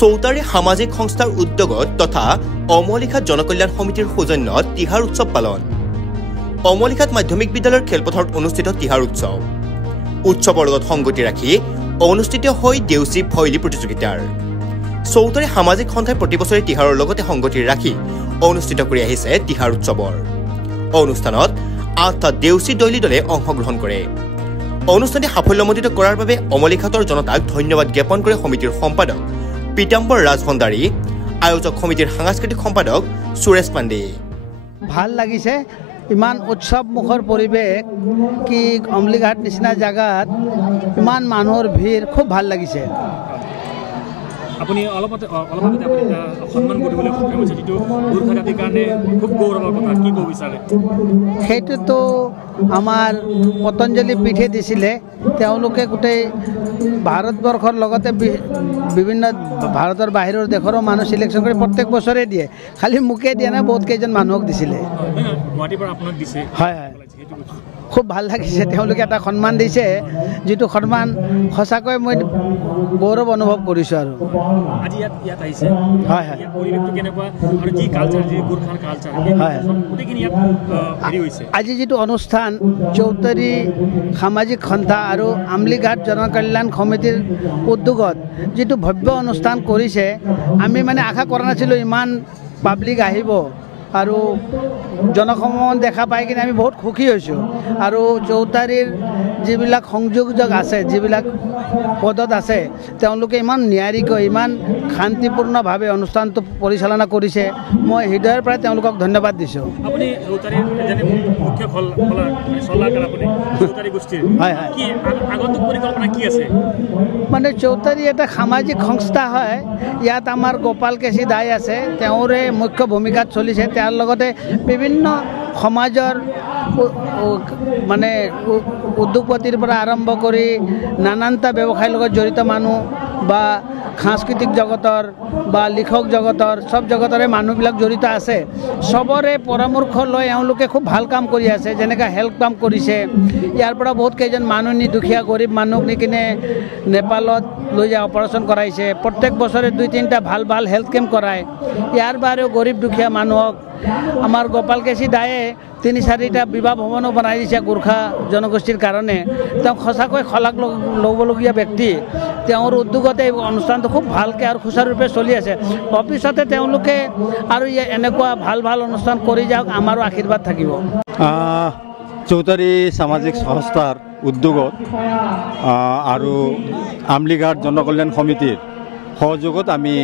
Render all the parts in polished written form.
চৌতাৰী সামাজিক সংস্থাৰ উদ্যোগত তথা অমলিঘাট জনকল্যাণ সমিতিৰ সৌজন্যত তিহাৰ উৎসৱ পালন। অমলিঘাট মাধ্যমিক বিদ্যালয়ৰ খেলপথাৰত অনুষ্ঠিত তিহাৰ উৎসৱ। উৎসৱৰ লগত সংগতি ৰাখি অনুষ্ঠিত হৈ দেউচী ভৈলী প্ৰতিযোগিতাৰ। চৌতাৰী সামাজিক সন্থাই প্ৰতিবছৰে তিহাৰৰ লগতে সংগতি ৰাখি অনুষ্ঠিত কৰি আহিছে তিহাৰ উৎসৱৰ। অনুষ্ঠানত 8টা দেউচী দৈলী দলে অংশগ্ৰহণ কৰে। অনুষ্ঠানটি সাফল্যমণ্ডিত কৰাৰ বাবে অমলিঘাটৰ জনতাক ধন্যবাদ জ্ঞাপন কৰে সমিতিৰ সম্পাদক পীতাম্বৰ ৰাজভণ্ডাৰী, আয়োজক সমিতিৰ সাংস্কৃতিক সম্পাদক সুৰেশ পাণ্ডে। ভাল লাগিছে, ইমান উৎসৱমুখৰ পৰিৱেশ কি অমলিঘাট নিচিনা জাগাত ইমান মানুহৰ ভিৰ, খুব ভাল লাগিছে। আপুনি অলপতে আপুনি সন্মান কৰিবলৈ সক্ষম হৈছে, যিটো গোৰ্খা জাতিৰ কাৰণে খুব গৌৰৱৰ কথা, কি ক'ব বিচাৰে? সেইটোতো আমাৰ পতঞ্জলি পীঠে দিছিলে। তেওঁলোকে গোটেই ভাৰতবৰ্ষৰ লগতে বিভিন্ন ভাৰতৰ বাহিৰৰ দেশৰো মানুহ চিলেকশ্যন কৰি প্ৰত্যেক বছৰে দিয়ে। খালি মোকে দিয়া নাই, বহুত কেইজন মানুহক দিছিলে। গুৱাহাটীৰ পৰা আপোনাক দিছে? হয় হয়, খুব ভাল লাগিছে। তেওঁলোকে এটা সন্মান দিছে, যিটো সন্মান সঁচাকৈ মই গৌৰৱ অনুভৱ কৰিছোঁ। আৰু আজি ইয়াত আহিছে, হয় হয়, পৰিৱেশটো কেনেকুৱা আৰু যি কালচাৰ, যি গোৰ্খাৰ কালচাৰ, হয়, গোটেইখিনি ইয়াত হেৰি হৈছে। আজি যিটো অনুষ্ঠান চৌতাৰী সামাজিক সন্থা আৰু আমলিঘাট জনকল্যাণ সমিতিৰ উদ্যোগত যিটো ভব্য অনুষ্ঠান কৰিছে, আমি মানে আশা কৰা নাছিলোঁ ইমান পাব্লিক আহিব আৰু জনসমুহ দেখা পাই কিনে আমি বহুত সুখী হৈছোঁ। আৰু চৌতাৰীৰ যিবিলাক সংযোজক আছে, যিবিলাক পদত আছে, তেওঁলোকে ইমান নিয়াৰিকৈ, ইমান শান্তিপূৰ্ণভাৱে অনুষ্ঠানটো পৰিচালনা কৰিছে। মই হৃদয়ৰ পৰা তেওঁলোকক ধন্যবাদ দিছোঁ। আপুনি চৌতাৰীৰ মুখ্য চলাকাৰ, আপুনি চৌতাৰী গোষ্ঠীৰ, হয় হয়, কি আগন্তুক পৰিকল্পনা কি আছে? মানে চৌতাৰী এটা সামাজিক সংস্থা হয়। ইয়াত আমাৰ গোপাল কেশী দাই আছে, তেওঁৰে মুখ্য ভূমিকাত চলিছে। তাৰ লগতে বিভিন্ন সমাজৰ মানে উদ্যোগপতিৰ পৰা আৰম্ভ কৰি নানানটা ব্যৱসায়ৰ লগত জড়িত মানুহ বা সাংস্কৃতিক জগতৰ বা লিখক জগতৰ, চব জগতৰে মানুহবিলাক জড়িত আছে। চবৰে পৰামৰ্শ লৈ এওঁলোকে খুব ভাল কাম কৰি আছে। যেনেকৈ হেল্থ কাম কৰিছে, ইয়াৰ পৰা বহুত কেইজন মানুহ নি, দুখীয়া গৰীব মানুহক নি কিনে নেপালত লৈ যায় অপাৰেশ্যন কৰাইছে। প্ৰত্যেক বছৰে 2-3টা ভাল ভাল হেল্থ কেম্প কৰায়। ইয়াৰ বাহিৰেও গৰীব দুখীয়া মানুহক আমাৰ গোপাল কেশী দায়ে 3-4টা বিবাহ ভৱনো বনাই দিছে গোৰ্খা জনগোষ্ঠীৰ কাৰণে। তেওঁ সঁচাকৈ শলাগ ল'বলগীয়া ব্যক্তি। তেওঁৰ উদ্যোগতে এই অনুষ্ঠানটো খুব ভালকৈ আৰু সুচাৰুৰূপে চলি আছে। ভৱিষ্যতে তেওঁলোকে আৰু এনেকুৱা ভাল ভাল অনুষ্ঠান কৰি যাওক, আমাৰো আশীৰ্বাদ থাকিব। চৌতাৰী সামাজিক সংস্থাৰ উদ্যোগত আৰু আমলিঘাট জনকল্যাণ সমিতিৰ সহযোগত আমি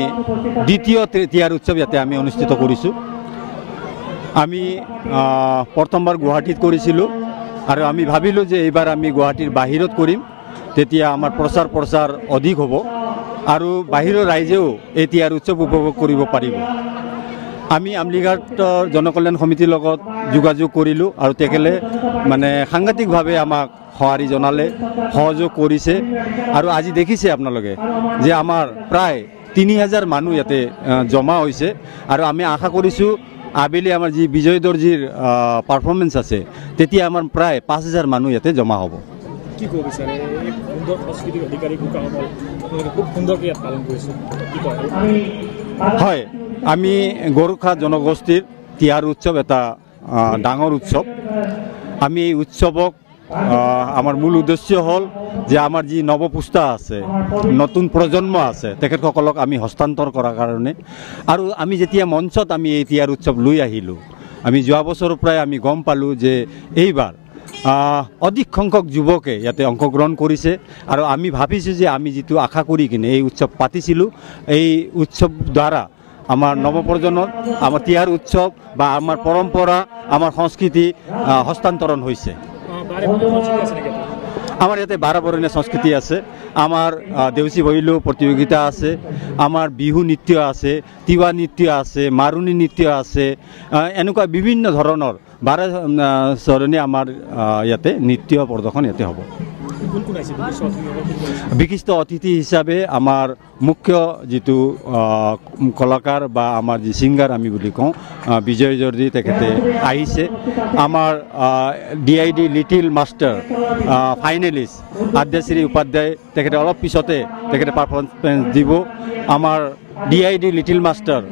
দ্বিতীয় তিহাৰ উৎসৱ ইয়াতে আমি অনুষ্ঠিত কৰিছোঁ। আমি প্ৰথমবাৰ গুৱাহাটীত কৰিছিলোঁ আৰু আমি ভাবিলোঁ যে এইবাৰ আমি গুৱাহাটীৰ বাহিৰত কৰিম, তেতিয়া আমাৰ প্ৰচাৰ অধিক হ'ব আৰু বাহিৰৰ ৰাইজেও এই তিহাৰ উৎসৱ উপভোগ কৰিব পাৰিব। আমি আমলিঘাটৰ জনকল্যাণ সমিতিৰ লগত যোগাযোগ কৰিলোঁ আৰু তেখেতে মানে সাংঘাতিকভাৱে আমাক সঁহাৰি জনালে, সহযোগ কৰিছে। আৰু আজি দেখিছে আপোনালোকে যে আমাৰ প্ৰায় 3000 মানুহ ইয়াতে জমা হৈছে। আৰু আমি আশা কৰিছোঁ আবেলি আমাৰ যি বিজয় দৰ্জীৰ পাৰফৰ্মেঞ্চ আছে, তেতিয়া আমাৰ প্ৰায় 5000 মানুহ ইয়াতে জমা হ'ব। কি ক'ব বিচাৰে? এক সুন্দৰ সংস্কৃতিক অধিকাৰী গোৰ্খাসকল খুব সুন্দৰকৈ ইয়াত পালন কৰিছোঁ, কি কয়? হয়, আমি গোৰ্খা জনগোষ্ঠীৰ তিহাৰ উৎসৱ এটা ডাঙৰ উৎসৱ। আমি এই উৎসৱক আমাৰ মূল উদ্দেশ্য হ'ল যে আমাৰ যি নৱপুষ্টা আছে, নতুন প্ৰজন্ম আছে, তেখেতসকলক আমি হস্তান্তৰ কৰাৰ কাৰণে। আৰু আমি যেতিয়া মঞ্চত আমি এই তিহাৰ উৎসৱ লৈ আহিলোঁ, আমি যোৱা বছৰৰ পৰাই আমি গম পালোঁ যে এইবাৰ অধিক সংখ্যক যুৱকে ইয়াতে অংশগ্ৰহণ কৰিছে। আৰু আমি ভাবিছোঁ যে আমি যিটো আশা কৰি কিনে এই উৎসৱ পাতিছিলোঁ, এই উৎসৱ দ্বাৰা আমাৰ নৱপ্ৰজন্মৰ আমাৰ তিহাৰ উৎসৱ বা আমাৰ পৰম্পৰা, আমাৰ সংস্কৃতি হস্তান্তৰণ হৈছে। আমাৰ ইয়াতে 12 বৰণীয়া সংস্কৃতি আছে। আমাৰ দেউচী ভৈলো প্ৰতিযোগিতা আছে, আমাৰ বিহু নৃত্য আছে, তিৱা নৃত্য আছে, মাৰুণী নৃত্য আছে, এনেকুৱা বিভিন্ন ধৰণৰ 12 চৰণীয়া আমাৰ ইয়াতে নৃত্য প্ৰদৰ্শন ইয়াতে হ'ব। বিশিষ্ট অতিথি হিচাপে আমাৰ মুখ্য যিটো কলাকাৰ বা আমাৰ যি ছিংগাৰ আমি বুলি কওঁ, বিজয় দৰ্জী, তেখেতে আহিছে। আমাৰ DID little master finalist Adyashree Upadhyay, তেখেতে অলপ পিছতে তেখেতে পাৰফৰ্মেঞ্চ দিব। আমাৰ DID little master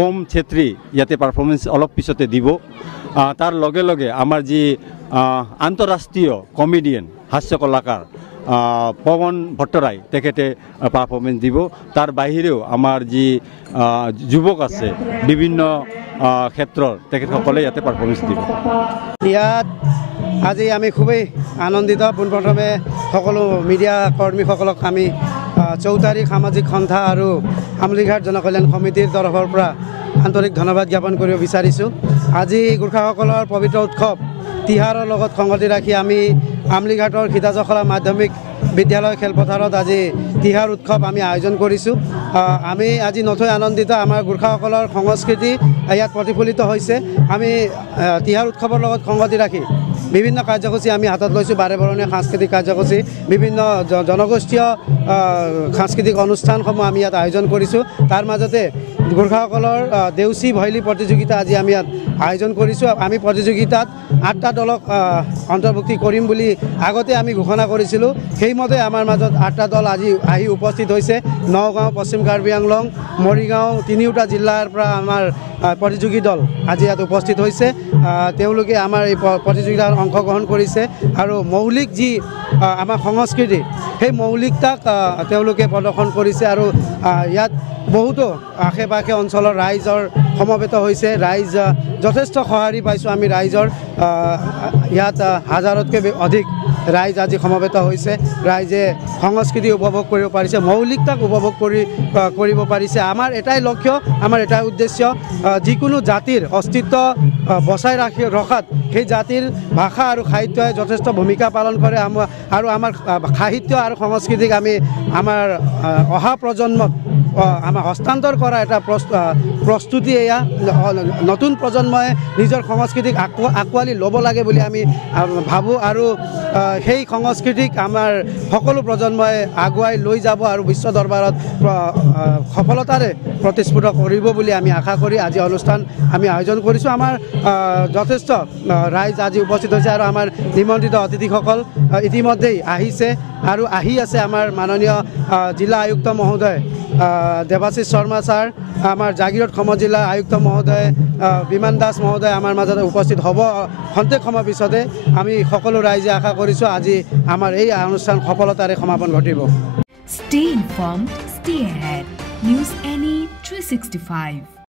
Om Chhetri ইয়াতে পাৰফৰ্মেঞ্চ অলপ পিছতে দিব তাৰ লগে লগে আমাৰ যি আন্তঃৰাষ্ট্ৰীয় কমেডিয়ান হাস্য কলাকাৰ পৱন ভট্টৰাই তেখেতে পাৰফৰ্মেঞ্চ দিব তাৰ বাহিৰেও আমাৰ যি যুৱক আছে বিভিন্ন ক্ষেত্ৰৰ তেখেতসকলে ইয়াতে পাৰফৰ্মেঞ্চ দিব ইয়াত আজি আমি খুবেই আনন্দিত পোনপ্ৰথমে সকলো মিডিয়া কৰ্মীসকলক আমি চৌতাৰী সামাজিক সন্থা আৰু আমলিঘাট জনকল্যাণ সমিতিৰ তৰফৰ পৰা আন্তৰিক ধন্যবাদ জ্ঞাপন কৰিব বিচাৰিছোঁ আজি গোৰ্খাসকলৰ পবিত্ৰ উৎসৱ তিহাৰৰ লগত সংগতি ৰাখি আমি আমলিঘাটৰ সীতাজখলা মাধ্যমিক বিদ্যালয় খেলপথাৰত আজি তিহাৰ উৎসৱ আমি আয়োজন কৰিছোঁ আমি আজি নথৈ আনন্দিত আমাৰ গোৰ্খাসকলৰ সংস্কৃতি ইয়াত প্ৰতিফলিত হৈছে আমি তিহাৰ উৎসৱৰ লগত সংগতি ৰাখি বিভিন্ন কাৰ্যসূচী আমি হাতত লৈছোঁ বাৰেবৰণীয়া সাংস্কৃতিক কাৰ্যসূচী বিভিন্ন জনগোষ্ঠীয় সাংস্কৃতিক অনুষ্ঠানসমূহ আমি ইয়াত আয়োজন কৰিছোঁ তাৰ মাজতে গোৰ্খাসকলৰ দেউচী ভৈলী প্ৰতিযোগিতা আজি আমি ইয়াত আয়োজন কৰিছোঁ আমি প্ৰতিযোগিতাত 8টা দলক অন্তৰ্ভুক্তি কৰিম বুলি আগতে আমি ঘোষণা কৰিছিলোঁ সেইমতে আমাৰ মাজত 8টা দল আজি আহি উপস্থিত হৈছে নগাঁও পশ্চিম কাৰ্বি আংলং মৰিগাঁও তিনিওটা জিলাৰ পৰা আমাৰ প্ৰতিযোগী দল আজি ইয়াত উপস্থিত হৈছে তেওঁলোকে আমাৰ এই প্ৰতিযোগিতাত অংশগ্ৰহণ কৰিছে আৰু মৌলিক যি আমাৰ সংস্কৃতি সেই মৌলিকতাক তেওঁলোকে প্ৰদৰ্শন কৰিছে আৰু ইয়াত বহুতো আশে পাশে অঞ্চলৰ ৰাইজৰ সমবেত হৈছে ৰাইজ যথেষ্ট সঁহাৰি পাইছোঁ আমি ৰাইজৰ ইয়াত হাজাৰতকৈ অধিক ৰাইজ আজি সমবেত হৈছে ৰাইজে সংস্কৃতি উপভোগ কৰিব পাৰিছে মৌলিকতাক উপভোগ কৰিব পাৰিছে আমাৰ এটাই লক্ষ্য আমাৰ এটাই উদ্দেশ্য যিকোনো জাতিৰ অস্তিত্ব বচাই ৰখাত সেই জাতিৰ ভাষা আৰু সাহিত্যই যথেষ্ট ভূমিকা পালন কৰে আৰু আমাৰ সাহিত্য আৰু সংস্কৃতিক আমি আমাৰ অহা প্ৰজন্মক আমাৰ হস্তান্তৰ কৰা এটা প্ৰস্তুতি এয়া নতুন প্ৰজন্মই নিজৰ সংস্কৃতিক আঁকোৱালি ল'ব লাগে বুলি আমি ভাবোঁ আৰু সেই সংস্কৃতিক আমাৰ সকলো প্ৰজন্মই আগুৱাই লৈ যাব আৰু বিশ্ব দৰবাৰত সফলতাৰে প্ৰতিস্ফুট কৰিব বুলি আমি আশা কৰি আজি অনুষ্ঠান আমি আয়োজন কৰিছোঁ আমাৰ যথেষ্ট ৰাইজ আজি উপস্থিত হৈছে আৰু আমাৰ নিমন্ত্ৰিত অতিথিসকল ইতিমধ্যেই আহিছে আৰু আহি আছে আমাৰ মাননীয় জিলা আয়ুক্ত মহোদয় দেৱাশিষ শৰ্মা ছাৰ আমাৰ জাগিৰোড সমজিলা আয়ুক্ত মহোদয় বিমান দাস মহোদয় আমাৰ মাজত উপস্থিত হ'ব খন্তেক সময় পিছতে আমি সকলো ৰাইজে আশা কৰিছোঁ আজি আমাৰ এই অনুষ্ঠান সফলতাৰে সমাপন ঘটিব Stay informed, stay ahead. News NE 365